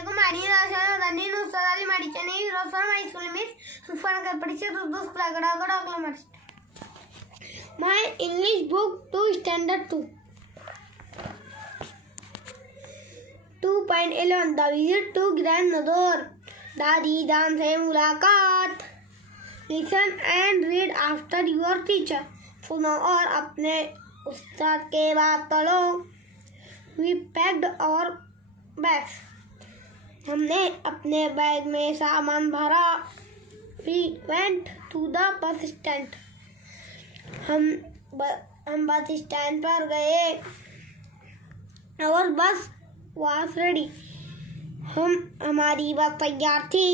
Assalamualaikum. Hari ini saya Dani Nusradali Madicani from my school Miss Sufana Kapadicha Rudu Sklagada. My English book 2 Standard 2. 2.11 The visit to grandmother. दादी दान से मुलाकात. Listen and read after your teacher. सुनो और अपने उस्ताद के बाद पढ़ो. We packed our bags. हमने अपने बैग में सामान भरा. We went to the bus stand. हम बस स्टैंड पर गए. Our bus was ready. हमारी बस तैयार थी.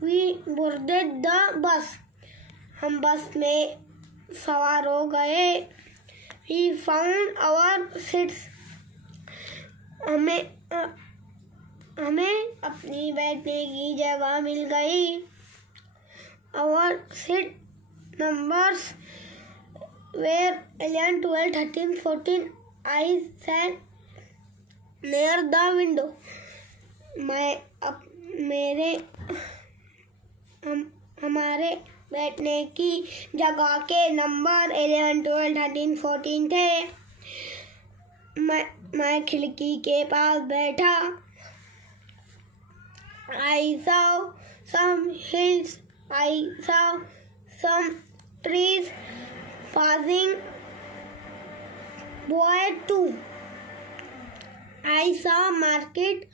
We boarded the bus. हम बस में सवार हो गए. We found our seats. हमें अपनी बैठने की जगह मिल गई. Our seat numbers were 11, 12, 13, 14. I sat near the window. हमारे बैठने की जगह के नंबर 11, 12, 13, 14 थे. मैं खिड़की के पास बैठा. I saw some hills. I saw some trees passing by too. I saw market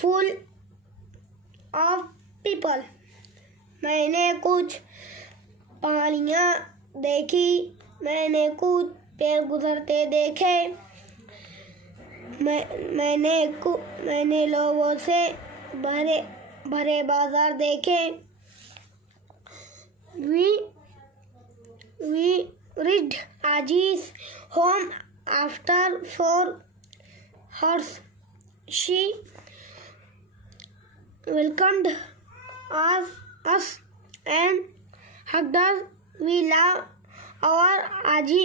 full of people. मैंने कुछ पहाड़ियाँ देखी. मैंने कुछ पेड़ गुजरते देखे. मैंने लोगों से भरे बाजार देखे. We reached Aji's home after 4 hours. She welcomed us and hugged us. We love our Aji.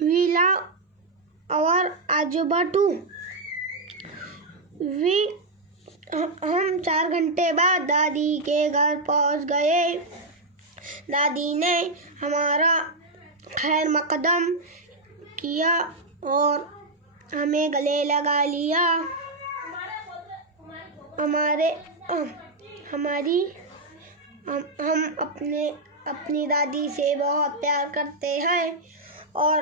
We love our Ajoba too. हम 4 घंटे बाद दादी के घर पहुंच गए. दादी ने हमारा खैर मकदम किया और हमें गले लगा लिया. हम अपनी दादी से बहुत प्यार करते हैं और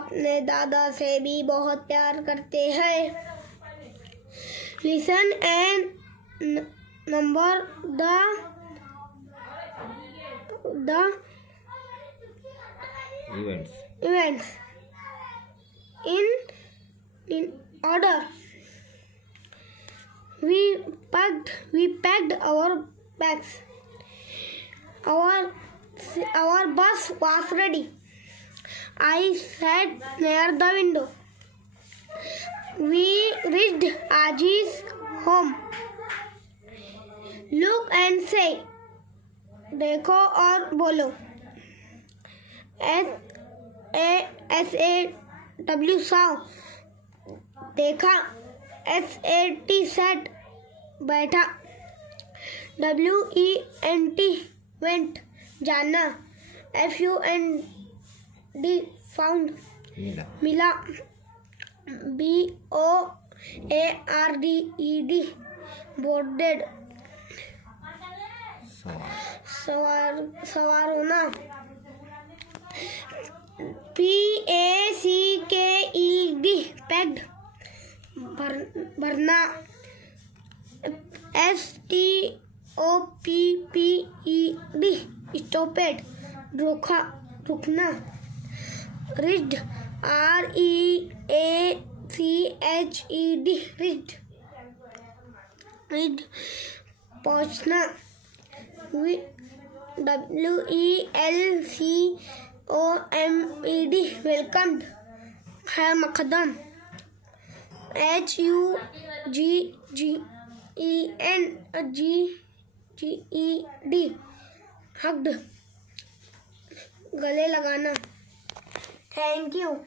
अपने दादा से भी बहुत प्यार करते हैं. Listen and number the events in order. We packed our bags. Our bus was ready. I sat near the window. We reached Aji's home. Look and say. देखो और बोलो. SAW saw. देखा. SAT sat. बैठा. WENT went. जाना. FUND found. मिला. BOARDED boarded. सवार होना. PACKED packed. भरना. STOPPED stopped. रुकना. Reached. REACHED reached. पहुंचना. WELCOMED welcomed. खैर मकदम. HUGGEND hugged. गले लगाना. Thank you.